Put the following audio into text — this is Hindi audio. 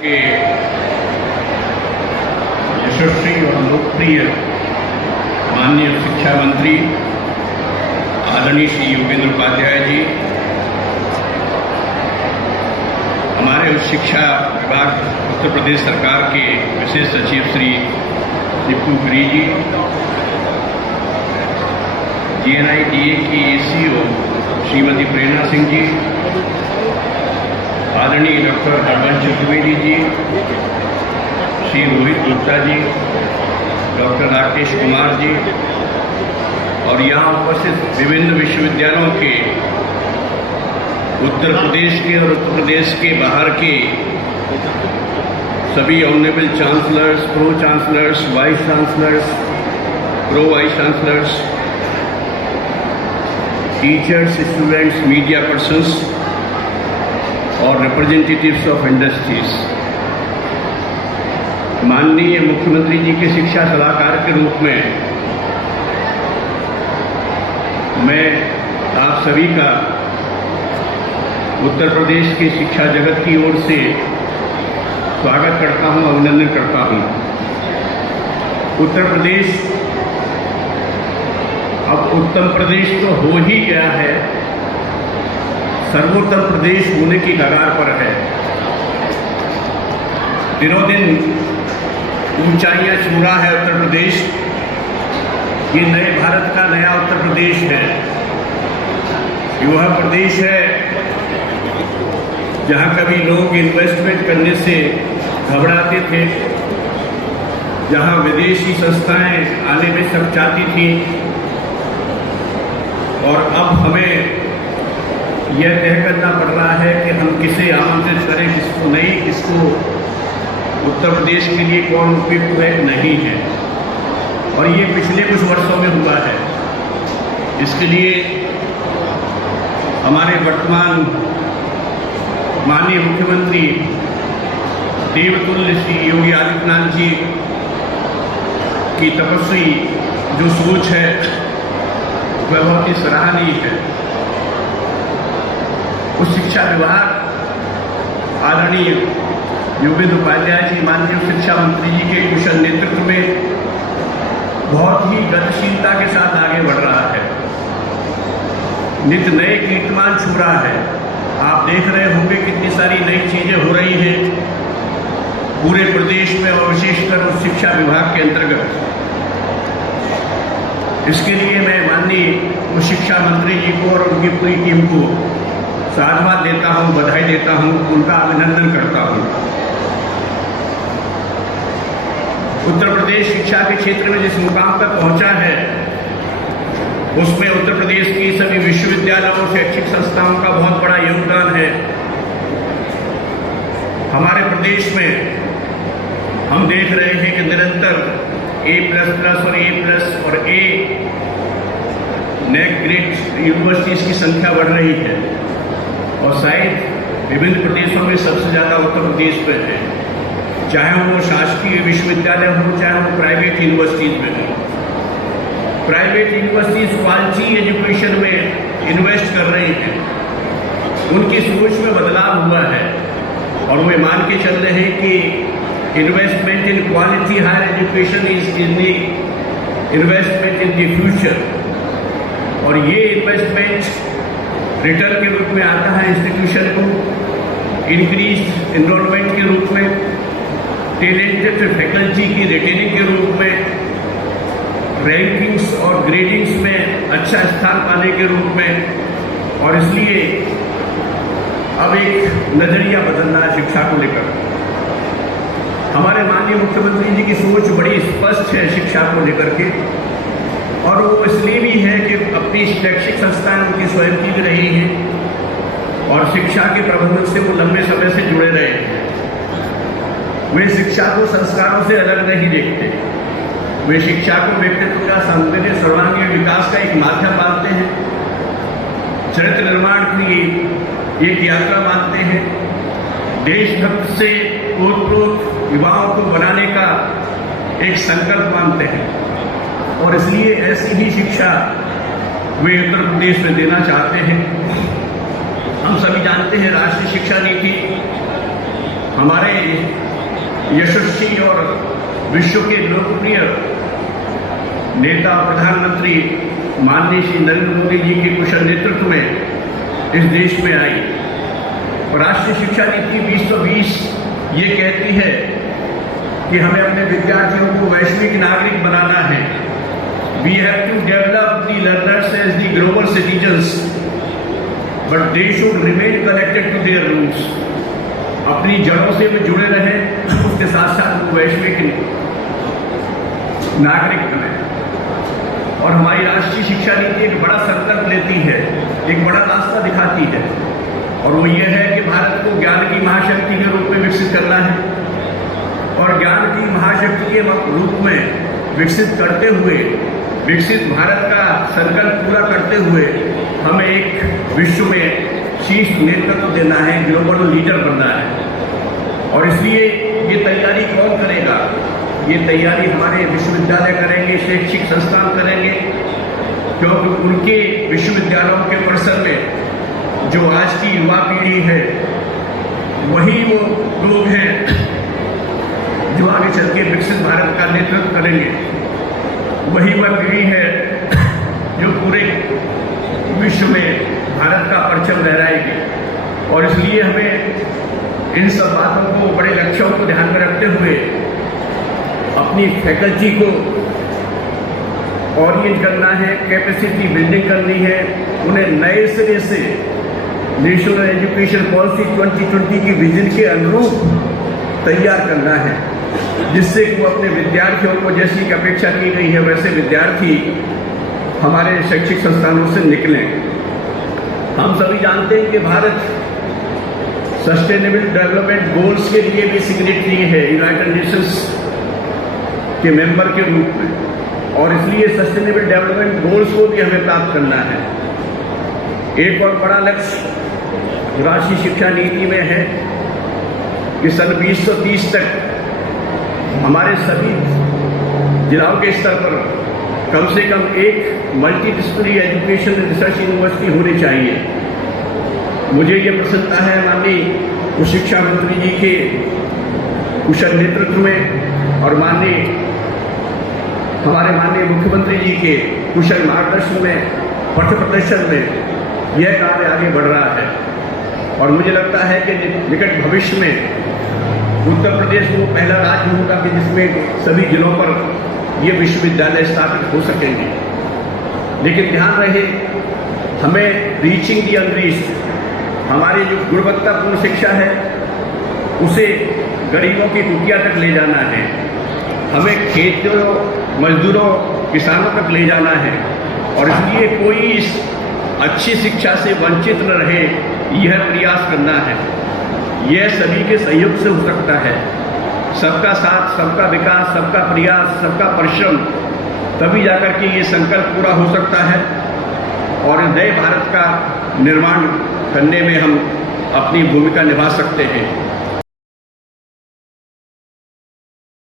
के यशस्वी और लोकप्रिय माननीय शिक्षा मंत्री आदरणीय श्री योगेंद्र उपाध्याय जी, हमारे उच्च शिक्षा विभाग उत्तर प्रदेश सरकार के विशेष सचिव श्री दीपू गिरी जी, GNIDA की ACO श्रीमती प्रेरणा सिंह जी, आदरणीय डॉक्टर हरबंस चतुर्वेदी जी, श्री रोहित गुप्ता जी, डॉक्टर राकेश कुमार जी और यहाँ उपस्थित विभिन्न विश्वविद्यालयों के उत्तर प्रदेश के और उत्तर प्रदेश के बाहर के सभी honourable chancellors, pro chancellors, vice chancellors, pro vice chancellors, teachers, students, media persons और रिप्रेजेंटेटिव्स ऑफ इंडस्ट्रीज। माननीय मुख्यमंत्री जी के शिक्षा सलाहकार के रूप में मैं आप सभी का उत्तर प्रदेश के शिक्षा जगत की ओर से स्वागत करता हूं, अभिनंदन करता हूं। उत्तर प्रदेश अब उत्तम प्रदेश तो हो ही गया है, सर्वोत्तम प्रदेश होने की कगार पर है। दिनों दिन ऊंचाइयां छू रहा है उत्तर प्रदेश। ये नए भारत का नया उत्तर प्रदेश है। वह प्रदेश है जहां कभी लोग इन्वेस्टमेंट करने से घबराते थे, जहां विदेशी संस्थाएं आने में सकचाती थी, और अब हमें यह तय करना पड़ रहा है कि हम किसे आमंत्रित करें, किसको नहीं, किसको उत्तर प्रदेश के लिए कौन उपयुक्त है, नहीं है। और ये पिछले कुछ वर्षों में हुआ है। इसके लिए हमारे वर्तमान माननीय मुख्यमंत्री देवतुल्य श्री योगी आदित्यनाथ जी की तपस्वी जो सोच है वह बहुत ही सराहनीय है। उस शिक्षा विभाग आदरणीय योगेंद्र उपाध्याय जी, माननीय शिक्षा मंत्री जी के कुशल नेतृत्व में बहुत ही गतिशीलता के साथ आगे बढ़ रहा है। नित्य नए कीर्तिमान छू रहा है। आप देख रहे होंगे कितनी सारी नई चीजें हो रही हैं पूरे प्रदेश में और विशेषकर उस शिक्षा विभाग के अंतर्गत। इसके लिए मैं माननीय शिक्षा मंत्री जी को और उनकी पूरी टीम को साधुवाद देता हूं, बधाई देता हूं, उनका अभिनंदन करता हूं। उत्तर प्रदेश शिक्षा के क्षेत्र में जिस मुकाम तक पहुंचा है उसमें उत्तर प्रदेश की सभी विश्वविद्यालयों, शैक्षिक संस्थाओं का बहुत बड़ा योगदान है। हमारे प्रदेश में हम देख रहे हैं कि निरंतर A++ और A+ और A नेक ग्रेड यूनिवर्सिटीज की संख्या बढ़ रही है और शायद विभिन्न प्रदेशों में सबसे ज़्यादा उत्तर प्रदेश में है, चाहे वो शासकीय विश्वविद्यालय हो, चाहे वो प्राइवेट यूनिवर्सिटीज में हो। प्राइवेट यूनिवर्सिटीज क्वालिटी एजुकेशन में इन्वेस्ट कर रही हैं। उनकी सोच में बदलाव हुआ है और वे मान के चल रहे हैं कि investment in quality higher education is the investment in the future. और ये इन्वेस्टमेंट रिटर्न के रूप में आता है इंस्टीट्यूशन को, इंक्रीज एनरोलमेंट के रूप में, टैलेंटेड फैकल्टी की रिटेनिंग के रूप में, रैंकिंग्स और ग्रेडिंग्स में अच्छा स्थान पाने के रूप में। और इसलिए अब एक नजरिया बदलना है शिक्षा को लेकर। हमारे माननीय मुख्यमंत्री जी की सोच बड़ी स्पष्ट है शिक्षा को लेकर के, और वो इसलिए भी है कि अपनी शैक्षिक संस्थाएं उनकी स्वयं की रही हैं और शिक्षा के प्रबंधन से वो लंबे समय से जुड़े रहे हैं। वे शिक्षा को संस्कारों से अलग नहीं देखते। वे शिक्षा को व्यक्तित्व का सौंदर्य सर्वांगीण विकास का एक माध्यम मानते हैं, चरित्र निर्माण की एक यात्रा मानते हैं, देशभक्त से ओतप्रोत युवाओं को बनाने का एक संकल्प मानते हैं। और इसलिए ऐसी ही शिक्षा वे उत्तर प्रदेश में देना चाहते हैं। हम सभी जानते हैं राष्ट्रीय शिक्षा नीति हमारे यशस्वी और विश्व के लोकप्रिय नेता प्रधानमंत्री माननीय श्री नरेंद्र मोदी जी के कुशल नेतृत्व में इस देश में आई। और राष्ट्रीय शिक्षा नीति 2020 ये कहती है कि हमें अपने विद्यार्थियों को वैश्विक नागरिक बनाना है। We have to develop the learners as the global citizens, but they should remain connected to their roots. अपनी जड़ों से भी जुड़े रहें, उसके साथ साथ वैश्विक नागरिक बने। और हमारी राष्ट्रीय शिक्षा नीति एक बड़ा संकल्प लेती है, एक बड़ा रास्ता दिखाती है, और वो ये है कि भारत को ज्ञान की महाशक्ति के रूप में विकसित करना है। और ज्ञान की महाशक्ति के रूप में विकसित करते हुए, विकसित भारत का संकल्प पूरा करते हुए हमें एक विश्व में शीर्ष नेतृत्व देना है, ग्लोबल लीडर बनना है। और इसलिए ये तैयारी कौन करेगा? ये तैयारी हमारे विश्वविद्यालय करेंगे, शैक्षिक संस्थान करेंगे, क्योंकि उनके विश्वविद्यालयों के परिसर में जो आज की युवा पीढ़ी है, वही वो लोग हैं जो आगे चल के विकसित भारत का नेतृत्व करेंगे। वही वह पीढ़ी है जो पूरे विश्व में भारत का परचम लहराएगी। और इसलिए हमें इन सब बातों को, बड़े लक्ष्यों को ध्यान में रखते हुए अपनी फैकल्टी को ओरिएंट करना है, कैपेसिटी बिल्डिंग करनी है, उन्हें नए सिरे से नेशनल एजुकेशन पॉलिसी 2020 की विजन के अनुरूप तैयार करना है, जिससे कि वो अपने विद्यार्थियों को, जैसी की अपेक्षा की गई है वैसे विद्यार्थी हमारे शैक्षिक संस्थानों से निकलें। हम सभी जानते हैं कि भारत सस्टेनेबल डेवलपमेंट गोल्स के लिए भी सिग्नेटरी है यूनाइटेड नेशंस के मेंबर के रूप में, और इसलिए सस्टेनेबल डेवलपमेंट गोल्स को भी हमें प्राप्त करना है। एक और बड़ा लक्ष्य राष्ट्रीय शिक्षा नीति में है कि सन 2030 तक हमारे सभी जिलाओं के स्तर पर कम से कम एक मल्टीडिसिप्लिनरी एजुकेशन रिसर्च यूनिवर्सिटी होनी चाहिए। मुझे ये प्रसन्नता है माननीय उच्च शिक्षा मंत्री जी के कुशल नेतृत्व में और हमारे माननीय मुख्यमंत्री जी के कुशल मार्गदर्शन में, पथ प्रदर्शन में यह कार्य आगे बढ़ रहा है। और मुझे लगता है कि निकट भविष्य में उत्तर प्रदेश वो पहला राज्य होगा कि जिसमें सभी जिलों पर ये विश्वविद्यालय स्थापित हो सकेंगे। लेकिन ध्यान रहे, हमें रीचिंग दी अनरीच्ड, हमारी जो गुणवत्तापूर्ण शिक्षा है उसे गरीबों की कुटिया तक ले जाना है, हमें खेतों, मजदूरों, किसानों तक ले जाना है। और इसलिए कोई इस अच्छी शिक्षा से वंचित न रहे, यह प्रयास करना है। यह सभी के सहयोग से हो सकता है। सबका साथ, सबका विकास, सबका प्रयास, सबका परिश्रम, तभी जाकर के ये संकल्प पूरा हो सकता है और नए भारत का निर्माण करने में हम अपनी भूमिका निभा सकते हैं।